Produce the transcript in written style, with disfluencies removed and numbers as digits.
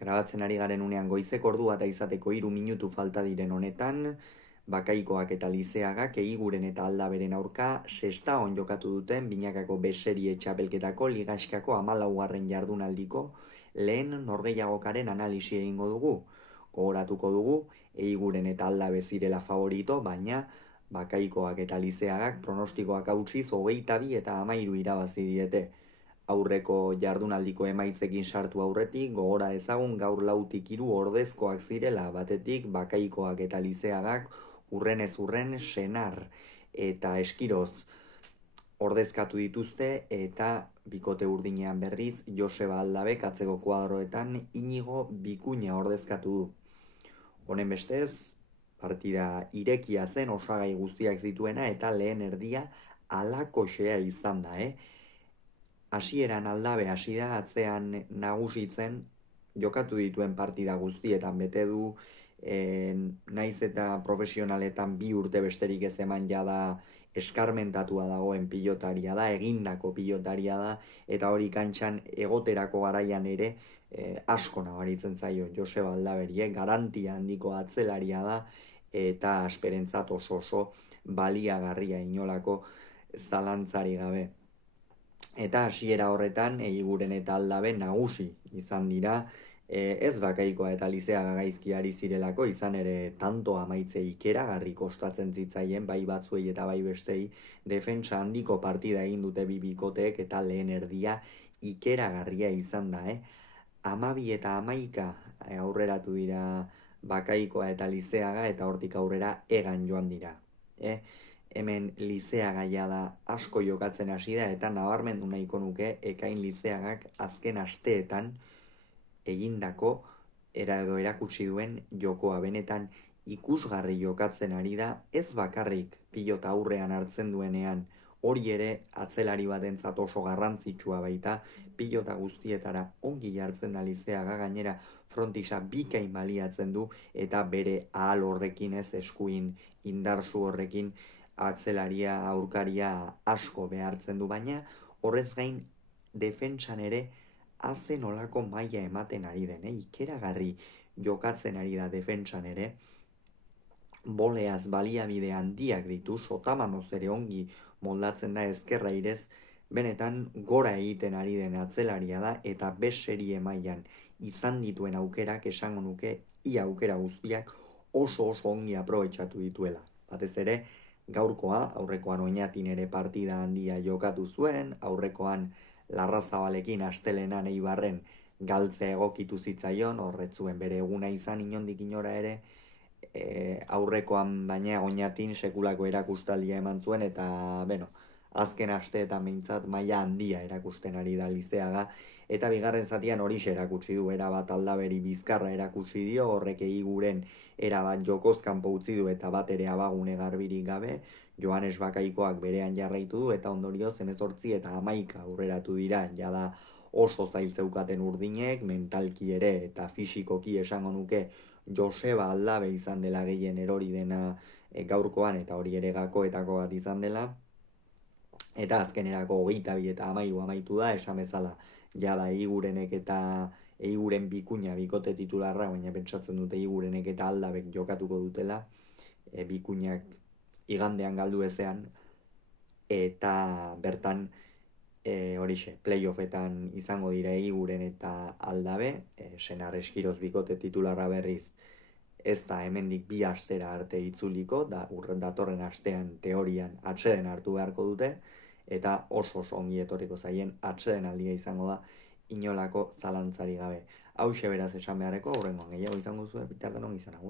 Grabatzen ari garen unean goizeko ordua eta izateko 3 minutu falta diren honetan, Bakaikoak eta Lizeagak Eiguren eta Aldaberen aurka sextaon jokatu duten binakako beserie txapelketako ligaxkako 14. jardunaldiko lehen norgehiagokaren analisi egingo dugu. Gogoratuko dugu, Eiguren eta Aldabe zirela favorito, baina Bakaikoak eta Lizeagak pronostikoak hautsiz 22 eta 13 irabazi diete. Aurreko jardunaldiko emaitzekin sartu aurretik, gogora ezagun gaur 4-3 ordezkoak zirela, batetik Bakaikoak eta Lizeagak urrenez urren Senar eta Eskiroz ordezkatu dituzte, eta bikote urdinean berriz Joseba Aldabek atzeko kuadroetan Inigo Bikuña ordezkatu du. Honen bestez, partida irekia zen, osagai guztiak zituena, eta lehen erdia alakoxea izan da, Hasieran Aldabe hasi da atzean nagusitzen, jokatu dituen partida guztietan bete du, naiz eta profesionaletan 2 urte besterik ez eman jada eskarmentatua dagoen pilotaria da, egindako pilotaria da, eta hori kantxan egoterako garaian ere asko nabaritzen zaio Joseba Aldaberi, garantia handiko atzelaria da, eta asperentzat oso baliagarria inolako zalantzari gabe. Eta hasiera horretan Eiguren eta Aldabe nagusi izan dira, ez Bakaikoa eta Lizeaga gaizki ari zirelako, izan ere tanto amaitze ikeragarri kostatzen zitzaien bai batzuei eta bai bestei, defentsa handiko partida egin dute bi bikoteek eta lehen erdia ikeragarria izan da, 12 eta 11 aurreratu dira Bakaikoa eta Lizeaga, eta hortik aurrera egan joan dira. Hemen Lizeagaia da asko jokatzen hasi da, eta nabarmendu nahiko nuke Ekain Lizeagak azken asteetan egindako edo erakutsi duen jokoa, benetan ikusgarri jokatzen ari da, ez bakarrik pilota aurrean hartzen duenean, hori ere atzelari batentzat oso garrantzitsua baita, pilota guztietara ongi jartzen da Lizeaga, gainera frontisa bikain baliatzen du, eta bere ahal horrekin, ez eskuin indarsu horrekin, atzelaria, aurkaria asko behartzen du, baina horrez gain defentsan ere azen olako maila ematen ari den, ikeragarri jokatzen ari da defentsan ere, boleaz baliabide handiak ditu, sotamanoz ere ongi moldatzen da ezkerra irez, benetan gora egiten ari den atzelaria da, eta beserie mailan izan dituen aukerak esango nuke ia aukera guztiak oso ongi aprobetxatu dituela. Batez ere, gaurkoa, aurrekoan Oñatin ere partida handia jokatu zuen, aurrekoan Larrazabalekin astelenan Eibarren galtzea egokitu zitzaion, horretzuen bere eguna izan inondik inora ere, aurrekoan baina Oñatin sekulako erakustaldia eman zuen, eta azken asteetan behintzat maila handia erakusten ari da Lizeaga, eta bigarren zatian horixe erakutsi du, erabat Aldaberi bizkarra erakutsi dio, horrek Eiguren erabat jokozkanpo utzi du, eta bat ere abagune garbirik gabe, Joanes Bakaikoak berean jarraitu du, eta ondorioz 18 eta 11 aurreratu dira, jada oso zail zeukaten urdinek, mentalki ere eta fisikoki esango nuke Joseba Aldabe izan dela gehien erori dena gaurkoan, eta hori ere gakoetako bat izan dela, eta azkenerako 22 eta 13 amaitu da, esan bezala jada Eigurenek eta Eiguren Bikuña bikote titularra, baina pentsatzen dute Eigurenek eta Aldabek jokatuko dutela, Bikuñak igandean galdu ezean, eta bertan horixe, playoffetan izango dira Eiguren eta Aldabe, Senar Eskiroz bikote titularra berriz ez da hemendik 2 astera arte itzuliko, da datorren astean teorian atseden hartu beharko dute, eta oso ongi etorriko zaien atseden aldia izango da inolako zalantzari gabe. Hauxe beraz esan beharreko, horrengoan gehiago izango zuen, bitartan ongi izan agur.